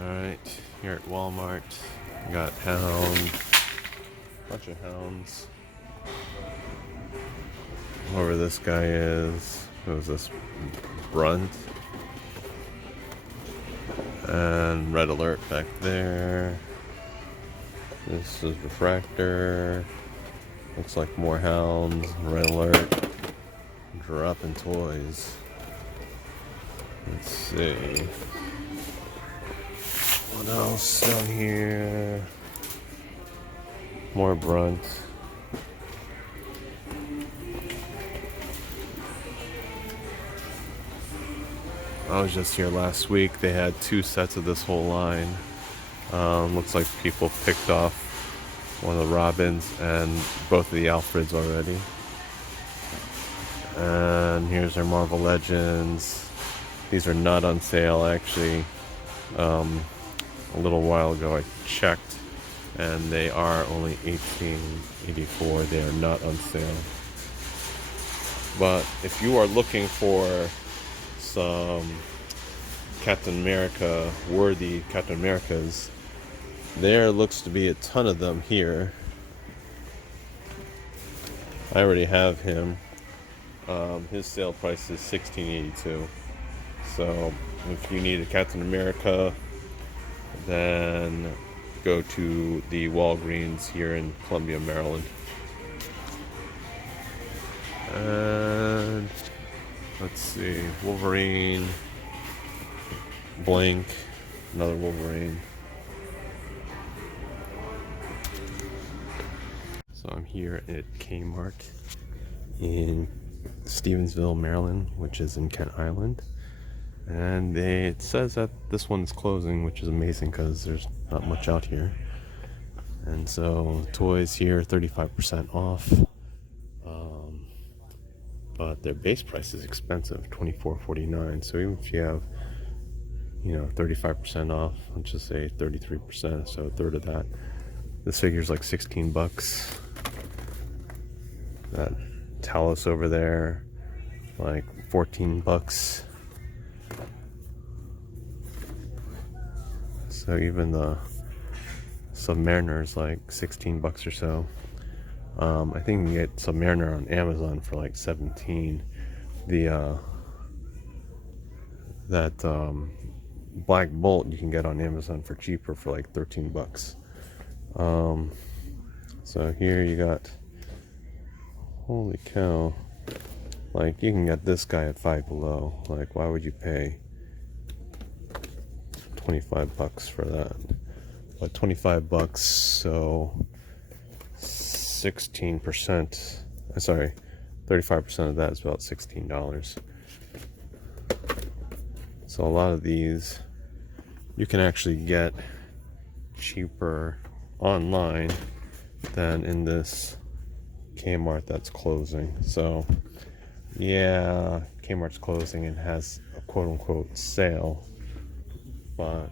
Alright, here at Walmart, we got hounds, bunch of hounds. Whoever this guy is, who's this Brunt? And Red Alert back there. This is Refractor. Looks like more hounds. Red Alert. Dropping toys. Let's see. What else down here? More Brunt. I was just here last week. They had 2 sets of this whole line. Looks like people picked off one of the Robins and both of the Alfreds already. And here's our Marvel Legends. These are not on sale actually. A little while ago I checked and they are only $18.84. They are not on sale. But if you are looking for some Captain America worthy Captain Americas, there looks to be a ton of them here. I already have him. His sale price is $16.82. So if you need a Captain America, then go to the Walgreens here in Columbia, Maryland. And let's see, Wolverine, Blink, another Wolverine. So I'm here at Kmart in Stevensville, Maryland, which is in Kent Island. And it says that this one's closing, which is amazing because there's not much out here. And so toys here, 35% off. But their base price is expensive, $24.49. So even if you have, 35% off, let's just say 33%, so a third of that. This figure's like 16 bucks. That Talos over there, like 14 bucks. So even the Submariner is like 16 bucks or so. I think you can get Submariner on Amazon for like 17. That Black Bolt you can get on Amazon for cheaper for like 13 bucks. So here you got, holy cow, like you can get this guy at Five Below. Like why would you pay 25 bucks for that? But 25 bucks, so 16%, sorry, 35% of that is about $16. So a lot of these you can actually get cheaper online than in this Kmart that's closing. So yeah, Kmart's closing and has a quote-unquote sale, but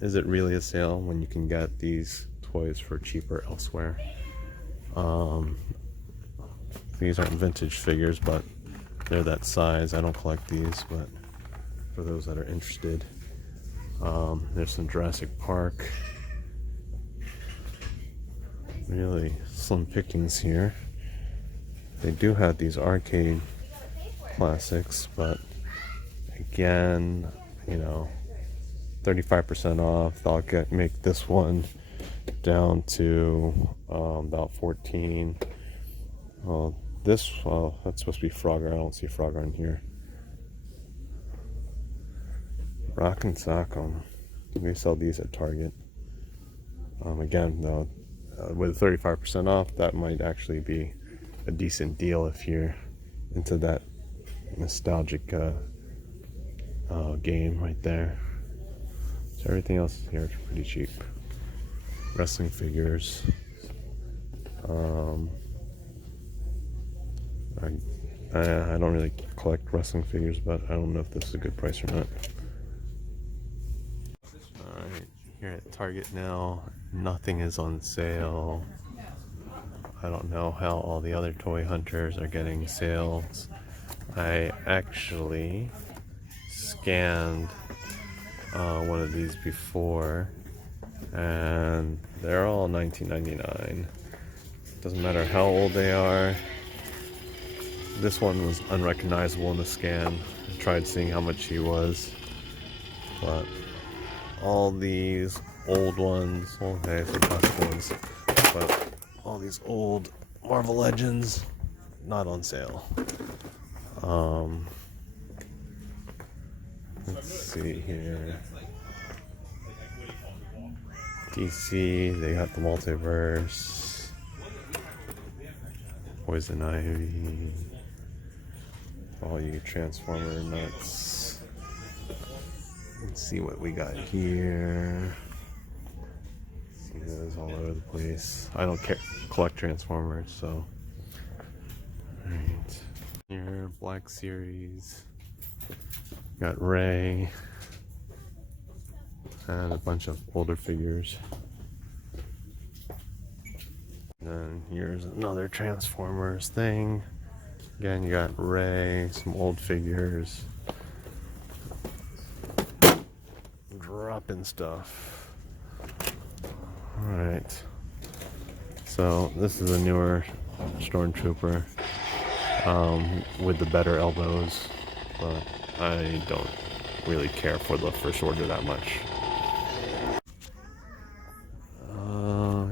is it really a sale when you can get these toys for cheaper elsewhere? These aren't vintage figures, but they're that size. I don't collect these, but for those that are interested, there's some Jurassic Park. Really slim pickings here. They do have these arcade classics, but again, 35% off. I'll make this one down to about 14. Well, that's supposed to be Frogger. I don't see Frogger in here. Rock and Sock'em. We sell these at Target. Again, though, with 35% off, that might actually be a decent deal if you're into that nostalgic game right there. So everything else here is pretty cheap. Wrestling figures. I don't really collect wrestling figures, but I don't know if this is a good price or not. Alright, here at Target now, nothing is on sale. I don't know how all the other toy hunters are getting sales. I actually scanned one of these before, and they're all $19.99. Doesn't matter how old they are. This one was unrecognizable in the scan. I tried seeing how much he was, but all these old ones, okay, some classic ones, but all these old Marvel Legends, not on sale. Let's see here. DC, they got the multiverse. Poison Ivy. All you Transformer nuts. Let's see what we got here. See those all over the place. I don't collect Transformers, so. Alright. Here, Black Series. Got Ray. And a bunch of older figures. And then here's another Transformers thing. Again, you got Ray, some old figures. Dropping stuff. Alright. So, this is a newer Stormtrooper with the better elbows, but I don't really care for the First Order that much.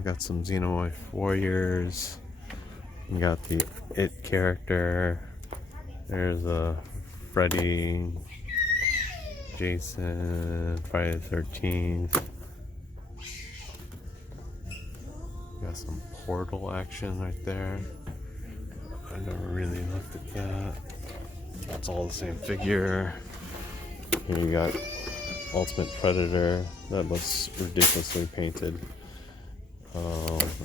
Got some Xenomorph Warriors. We got the It character. There's a Freddy, Jason, Friday the 13th. Got some Portal action right there. I never really looked at that. It's all the same figure. Here you got Ultimate Predator. That looks ridiculously painted.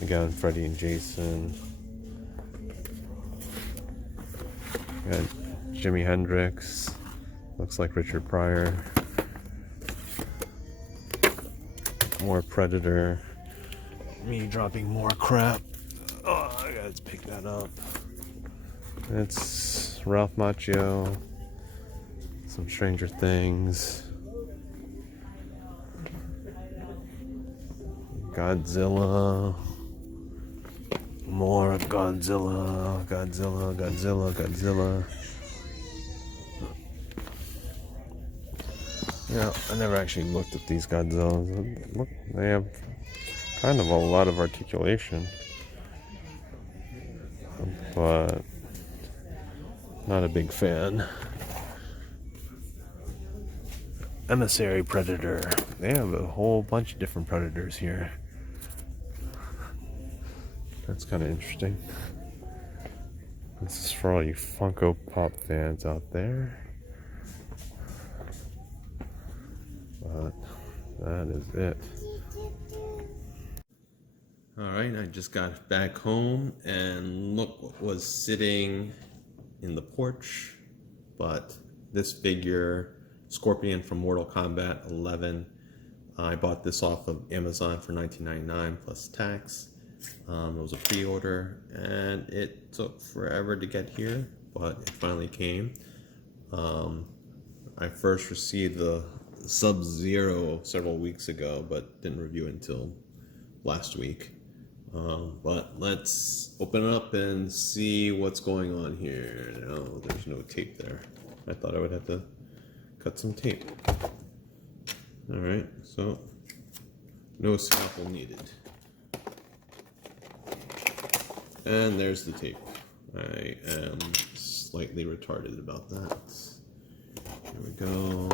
Again, Freddy and Jason. Got Jimi Hendrix. Looks like Richard Pryor. More Predator. Me dropping more crap. Oh, I gotta pick that up. It's Ralph Macchio. Some Stranger Things. Godzilla. More Godzilla. Godzilla. Yeah, I never actually looked at these Godzillas. Look, they have kind of a lot of articulation, but not a big fan. Emissary Predator. They have a whole bunch of different Predators here. That's kind of interesting. This is for all you Funko Pop fans out there. But that is it. Alright, I just got back home and look what was sitting in the porch. But this figure, Scorpion from Mortal Kombat 11, I bought this off of Amazon for $19.99 plus tax. It was a pre-order and it took forever to get here, but it finally came. I first received the SubZero several weeks ago, but didn't review it until last week. But let's open it up and see what's going on here. No, there's no tape there. I thought I would have to cut some tape. Alright, so no scalpel needed. And there's the tape. I am slightly retarded about that. Here we go.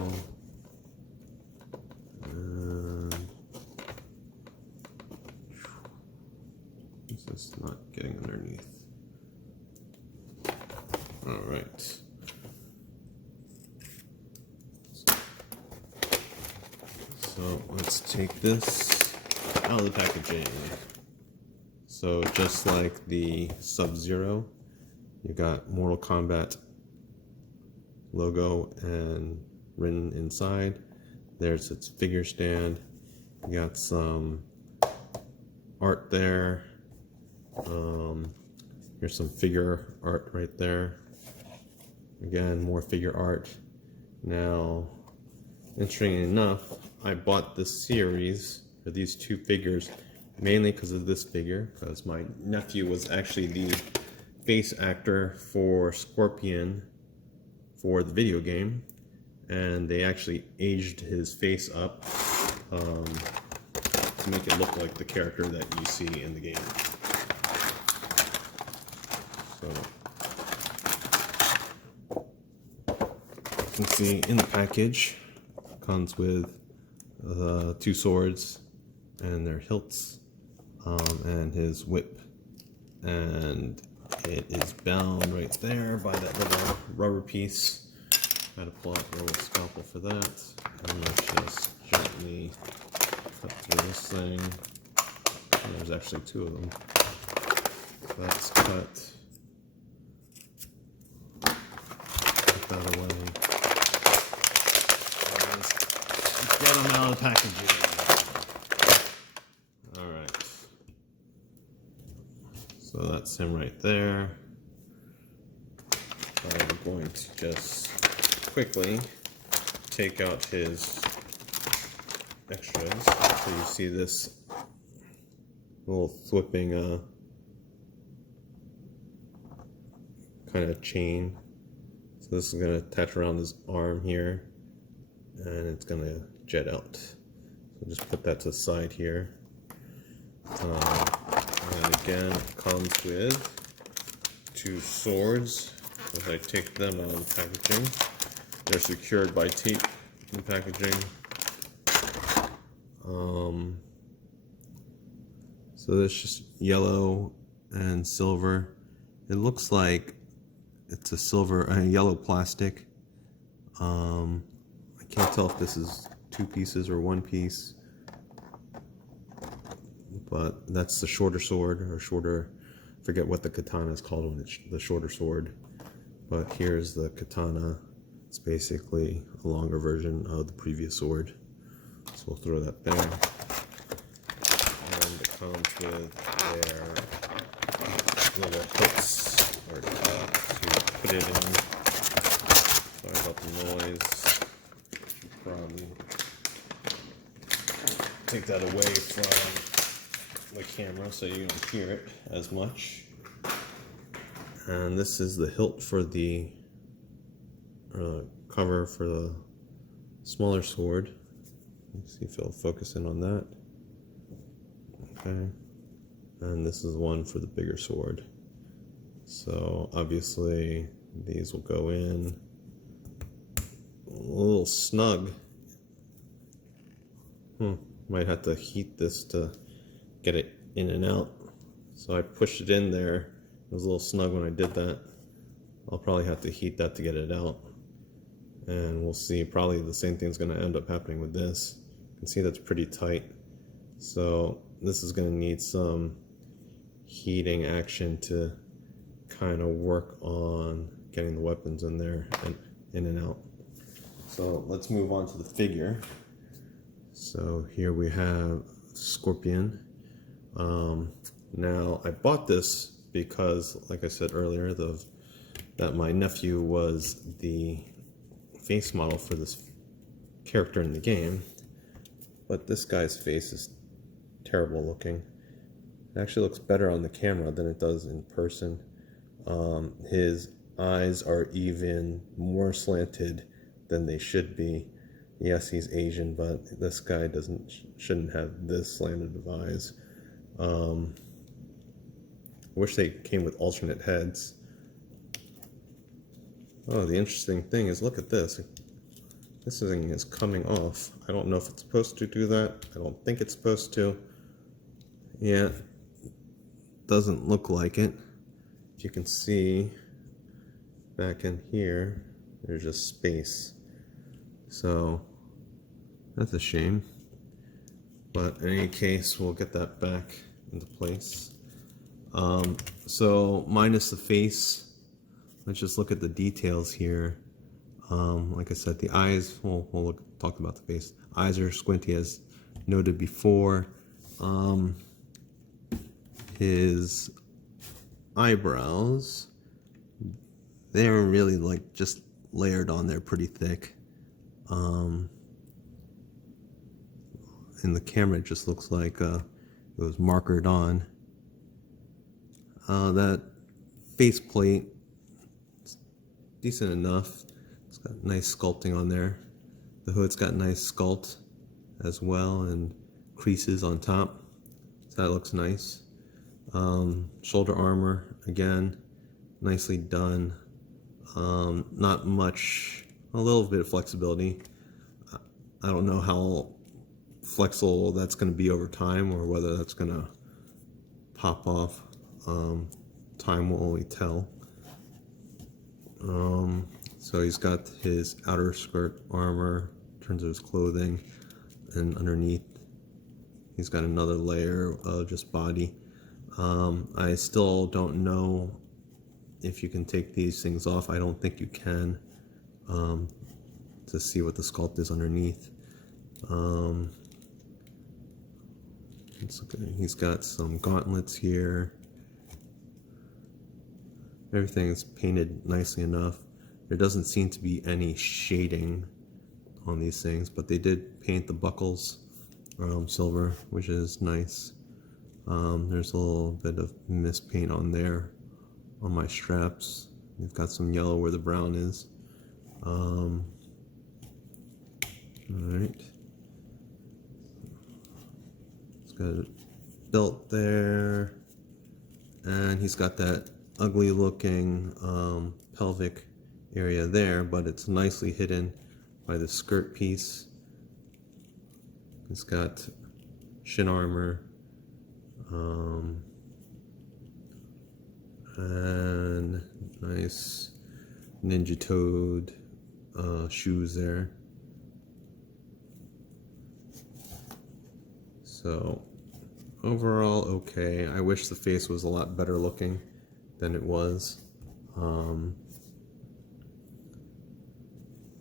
Is this not getting underneath? Alright. So let's take this out of the packaging. So just like the SubZero, you got Mortal Kombat logo and written inside. There's its figure stand. You got some art there. Here's some figure art right there. Again, more figure art. Now, interesting enough, I bought this series for these two figures mainly because of this figure, because my nephew was actually the face actor for Scorpion for the video game, and they actually aged his face up to make it look like the character that you see in the game. So you can see in the package comes with 2 swords and their hilts, and his whip, and it is bound right there by that little rubber piece. Gotta pull out the little scalpel for that, and let's just gently cut through this thing. And there's actually 2 of them. Let's cut that away. Get them out of the packaging. Alright. So that's him right there. I'm going to just quickly take out his extras. So you see this little flipping kind of chain. So this is going to attach around his arm here, and it's going to jet out. So just put that to the side here. And again, it comes with 2 swords. As I take them out of the packaging, they're secured by tape in the packaging. So this is just yellow and silver. It looks like it's a yellow plastic. I can't tell if this is 2 pieces or 1 piece, but that's the shorter sword, or shorter, I forget what the katana is called when it's the shorter sword, but here's the katana. It's basically a longer version of the previous sword, so we'll throw that there. And it comes with their little hooks or to put it in. Sorry about the noise. Probably take that away from the camera so you don't hear it as much. And this is the hilt for the cover for the smaller sword. Let's see if it'll focus in on that. Okay. And this is one for the bigger sword. So obviously these will go in. A little snug. Might have to heat this to get it in and out. So I pushed it in there. It was a little snug when I did that. I'll probably have to heat that to get it out. And we'll see, probably the same thing's going to end up happening with this. You can see that's pretty tight. So this is going to need some heating action to kind of work on getting the weapons in there and in and out. So let's move on to the figure. So here we have Scorpion. Now I bought this because, like I said earlier, that my nephew was the face model for this character in the game, but this guy's face is terrible looking. It actually looks better on the camera than it does in person. His eyes are even more slanted than they should be. Yes, he's Asian, but this guy shouldn't have this slanted of eyes. I wish they came with alternate heads. Oh, the interesting thing is, look at this. This thing is coming off. I don't know if it's supposed to do that. I don't think it's supposed to. Yeah, doesn't look like it. If you can see back in here, there's just space. So that's a shame. But in any case, we'll get that back into place. So minus the face, let's just look at the details here. Like I said, the eyes, we'll talk about the face. Eyes are squinty as noted before. His eyebrows, they're really like just layered on there pretty thick. in the camera it just looks like it was markered on. That faceplate, it's decent enough. It's got nice sculpting on there. The hood's got nice sculpt as well and creases on top, so that looks nice. Shoulder armor, again, nicely done. Not much, a little bit of flexibility. I don't know how flexible that's going to be over time or whether that's going to pop off. Time will only tell. So he's got his outer skirt armor in terms of his clothing, and underneath he's got another layer of just body. I still don't know if you can take these things off. I don't think you can, to see what the sculpt is underneath. Let's look at it. He's got some gauntlets here. Everything is painted nicely enough. There doesn't seem to be any shading on these things, but they did paint the buckles silver, which is nice. There's a little bit of mist paint on there on my straps. We've got some yellow where the brown is. Alright. It's got a belt there, and he's got that ugly looking pelvic area there, but it's nicely hidden by the skirt piece. It's got shin armor, and nice ninja toed shoes there. So overall, okay. I wish the face was a lot better looking than it was.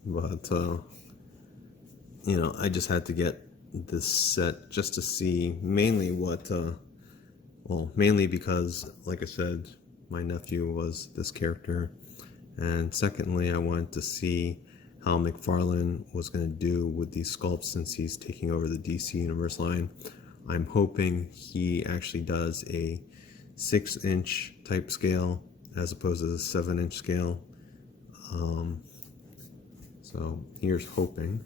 But you know, I just had to get this set just to see mainly what, well, mainly because, like I said, my nephew was this character, and secondly, I wanted to see how McFarlane was going to do with these sculpts since he's taking over the DC Universe line. I'm hoping he actually does a 6-inch type scale as opposed to the 7-inch scale. So here's hoping.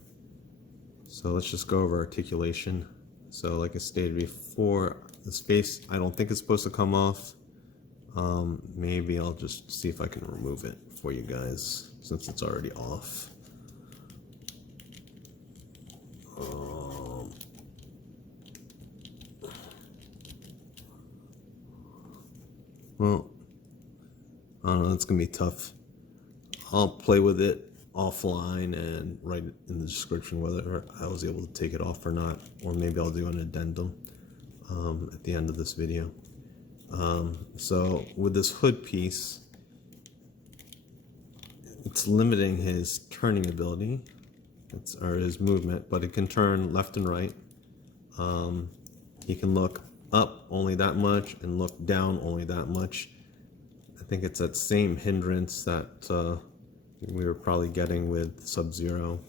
So let's just go over articulation. So like I stated before, this face, I don't think it's supposed to come off. Maybe I'll just see if I can remove it for you guys since it's already off. Well, I don't know, it's gonna be tough. I'll play with it offline and write in the description whether I was able to take it off or not, or maybe I'll do an addendum at the end of this video. So with this hood piece, it's limiting his turning ability, or his movement, but it can turn left and right. He can look up only that much and look down only that much. I think it's that same hindrance that we were probably getting with SubZero.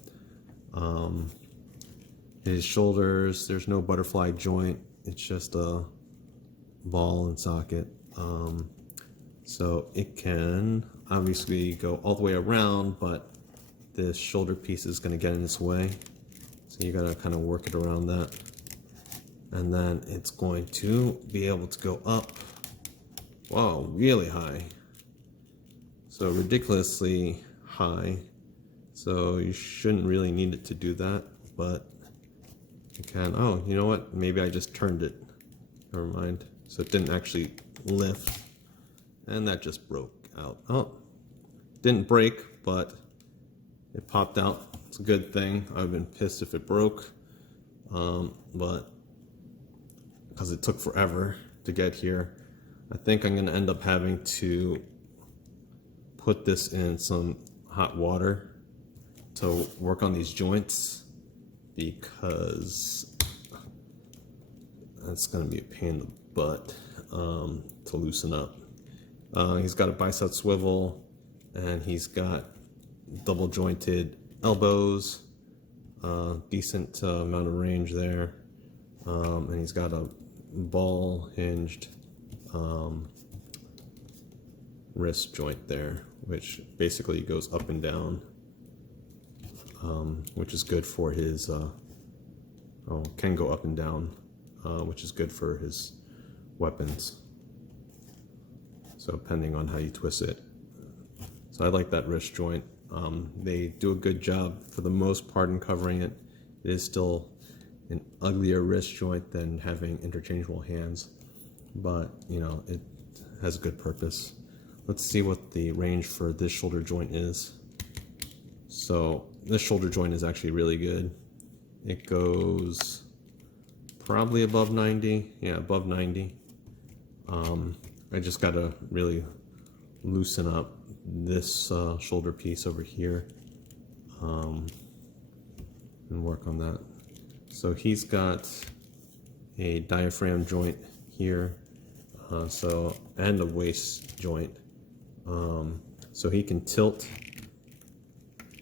His shoulders, there's no butterfly joint. It's just a ball and socket. So it can obviously go all the way around, but this shoulder piece is going to get in its way. So you got to kind of work it around that. And then it's going to be able to go up, wow, really high. So ridiculously high. So you shouldn't really need it to do that, but you can. Oh, you know what? Maybe I just turned it. Never mind. So it didn't actually lift, and that just broke out. Oh, didn't break, but it popped out. It's a good thing. I would have been pissed if it broke, but because it took forever to get here, I think I'm going to end up having to put this in some hot water to work on these joints, because that's going to be a pain in the butt to loosen up. He's got a bicep swivel, and he's got double jointed elbows, decent amount of range there. and he's got a ball hinged wrist joint there, which basically goes up and down, which is good for his, can go up and down, which is good for his weapons. So depending on how you twist it. So I like that wrist joint. They do a good job for the most part in covering it. It is still an uglier wrist joint than having interchangeable hands, but you know, it has a good purpose. Let's see what the range for this shoulder joint is. So this shoulder joint is actually really good. It goes probably above 90. Yeah, above 90. I just gotta really loosen up this shoulder piece over here and work on that. So he's got a diaphragm joint here, and a waist joint. So he can tilt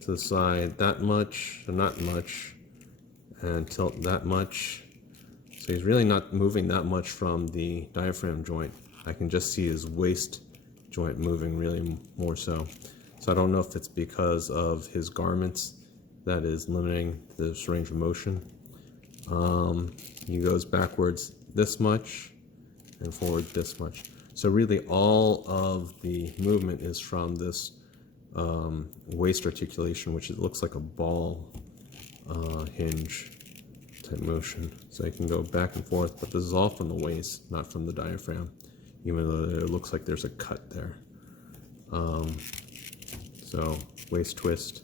to the side that much, or not much, and tilt that much. So he's really not moving that much from the diaphragm joint. I can just see his waist joint moving really more so. So I don't know if it's because of his garments that is limiting this range of motion. He goes backwards this much and forward this much. So really all of the movement is from this waist articulation, which it looks like a ball hinge type motion. So you can go back and forth, but this is all from the waist, not from the diaphragm, even though it looks like there's a cut there. So waist twist.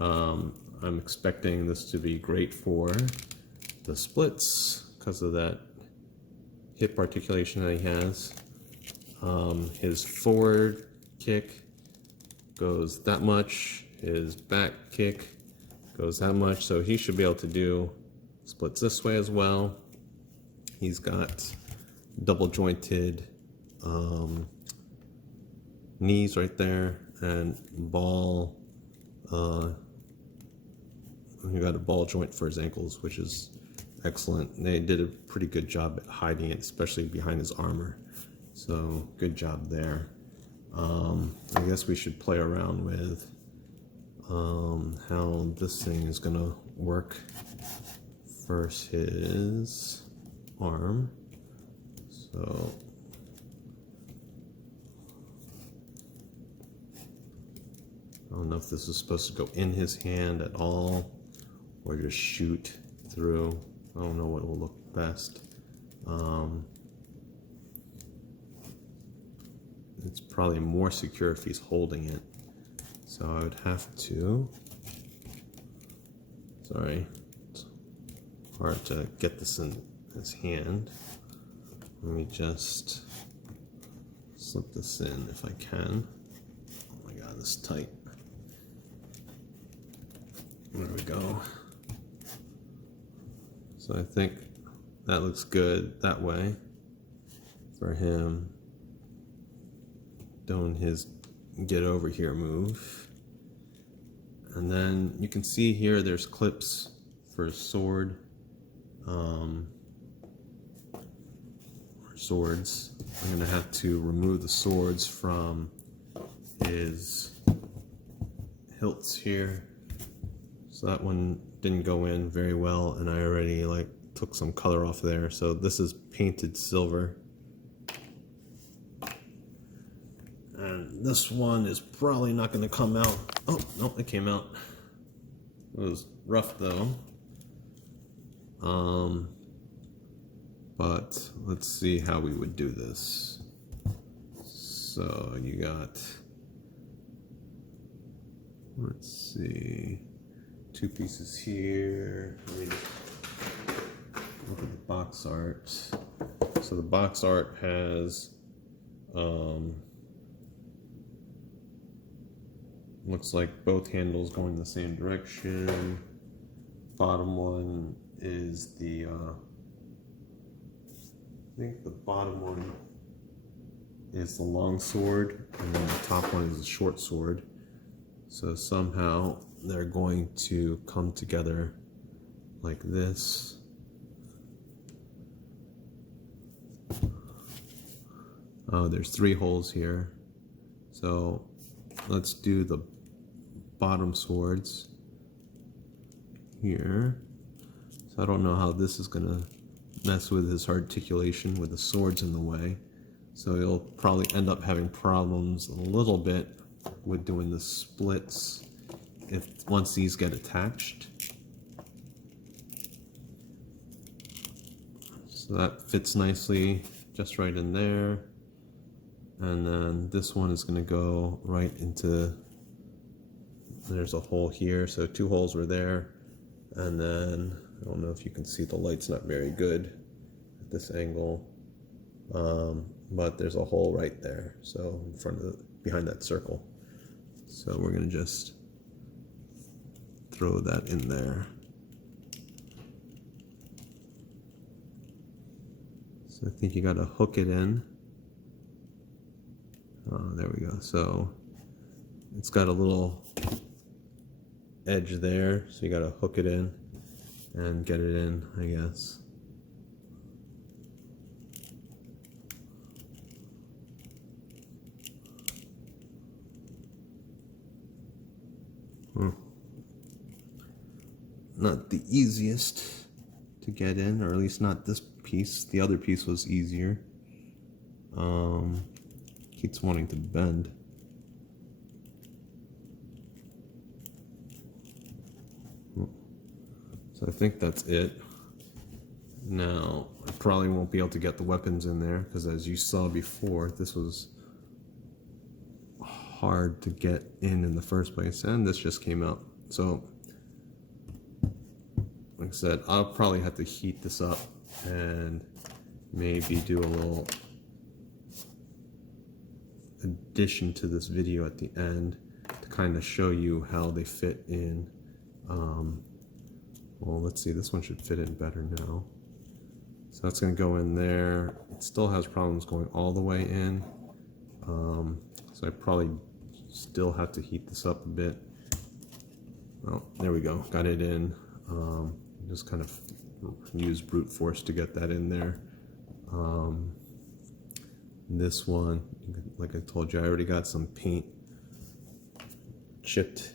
I'm expecting this to be great for the splits because of that hip articulation that he has. His forward kick goes that much, his back kick goes that much, so he should be able to do splits this way as well. He's got double jointed knees right there, and ball, he got a ball joint for his ankles, which is excellent. They did a pretty good job at hiding it, especially behind his armor. So good job there. I guess we should play around with how this thing is gonna work. First, his arm. So I don't know if this is supposed to go in his hand at all or just shoot through. I don't know what will look best. It's probably more secure if he's holding it. So I would have to, sorry, it's hard to get this in his hand. Let me just slip this in if I can. Oh my God, this is tight. There we go. So I think that looks good that way for him doing his get over here move. And then you can see here there's clips for his sword, or swords. I'm gonna have to remove the swords from his hilts here. So that one didn't go in very well, and I already took some color off there. So this is painted silver. And this one is probably not going to come out. Oh, no, it came out. It was rough though. But let's see how we would do this. So you got, let's see, two pieces here. Let me look at the box art. So the box art has looks like both handles going the same direction. Bottom one is the I think the bottom one is the long sword, and then the top one is the short sword. So somehow they're going to come together like this. There's 3 holes here. So let's do the bottom swords here. So I don't know how this is gonna mess with his articulation with the swords in the way. So you'll probably end up having problems a little bit with doing the splits once these get attached. So that fits nicely just right in there. And then this one is going to go right into, there's a hole here, so 2 holes were there. And then, I don't know if you can see, the light's not very good at this angle. But there's a hole right there, so in front of behind that circle. So we're going to just throw that in there. So I think you got to hook it in. There we go. So it's got a little edge there, so you got to hook it in and get it in, I guess. Not the easiest to get in, or at least not this piece. The other piece was easier. Keeps wanting to bend. So I think that's it. Now, I probably won't be able to get the weapons in there, because as you saw before, this was hard to get in the first place, and this just came out. So, like I said, I'll probably have to heat this up and maybe do a little addition to this video at the end to kind of show you how they fit in. Well, let's see, this one should fit in better now. So that's going to go in there. It still has problems going all the way in. So I probably still have to heat this up a bit. Oh, there we go, got it in. Just kind of use brute force to get that in there. This one, like I told you, I already got some paint chipped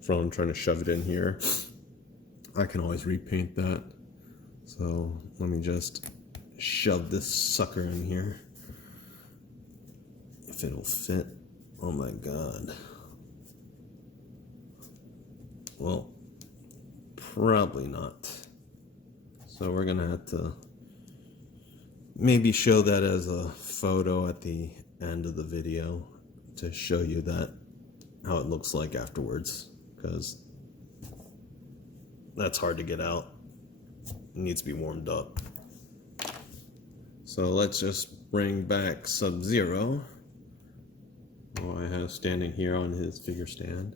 from trying to shove it in here. I can always repaint that. So let me just shove this sucker in here. If it'll fit. Oh my God. Well, probably not. So we're gonna have to maybe show that as a photo at the end of the video to show you that how it looks like afterwards, because that's hard to get out. It needs to be warmed up. So let's just bring back SubZero, who I have standing here on his figure stand.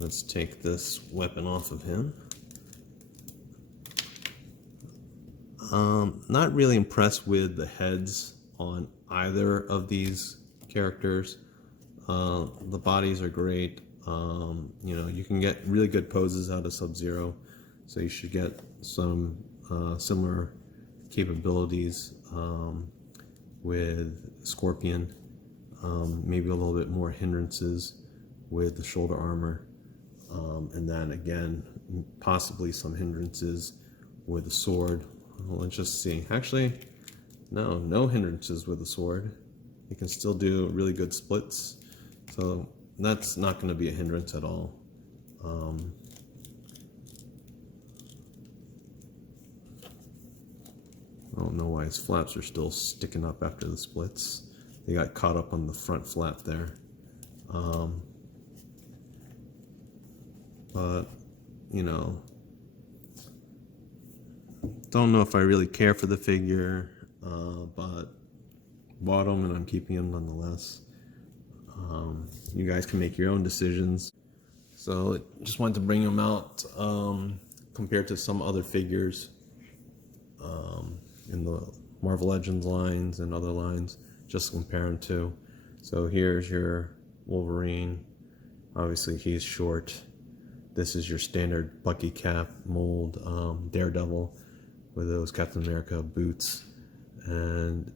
Let's take this weapon off of him. Not really impressed with the heads on either of these characters. The bodies are great. You know, you can get really good poses out of SubZero, so you should get some similar capabilities with Scorpion. Maybe a little bit more hindrances with the shoulder armor. And then again, possibly some hindrances with the sword. Well, let's just see. Actually, no hindrances with the sword. You can still do really good splits. So that's not going to be a hindrance at all. I don't know why his flaps are still sticking up after the splits. They got caught up on the front flap there. But, you know, don't know if I really care for the figure, but bought him and I'm keeping him nonetheless. You guys can make your own decisions. So just wanted to bring him out compared to some other figures in the Marvel Legends lines and other lines, just to compare them to. So here's your Wolverine. Obviously he's short. This is your standard Bucky cap mold Daredevil with those Captain America boots. and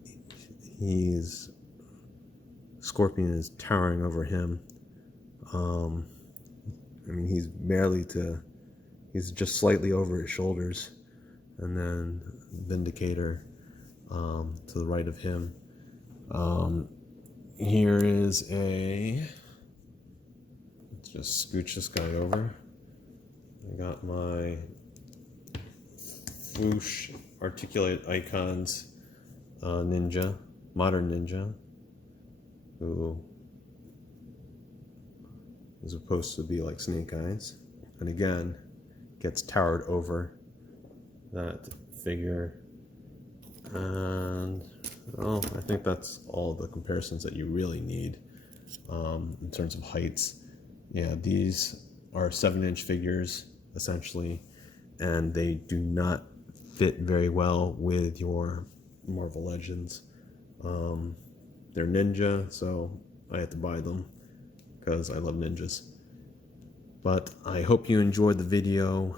Scorpion is towering over him. I mean, he's just slightly over his shoulders, and then Vindicator to the right of him. Here is let's just scooch this guy over. I got my Whoosh Articulate Icons Ninja, Modern Ninja, who is supposed to be like Snake Eyes, and again gets towered over that figure. And well, I think that's all the comparisons that you really need in terms of heights. Yeah, these are 7-inch figures essentially, and they do not fit very well with your Marvel Legends. They're ninja, so I had to buy them because I love ninjas. But I hope you enjoyed the video,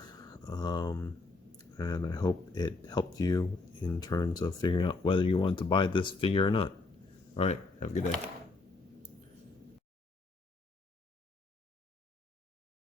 and I hope it helped you in terms of figuring out whether you want to buy this figure or not. All right, have a good day.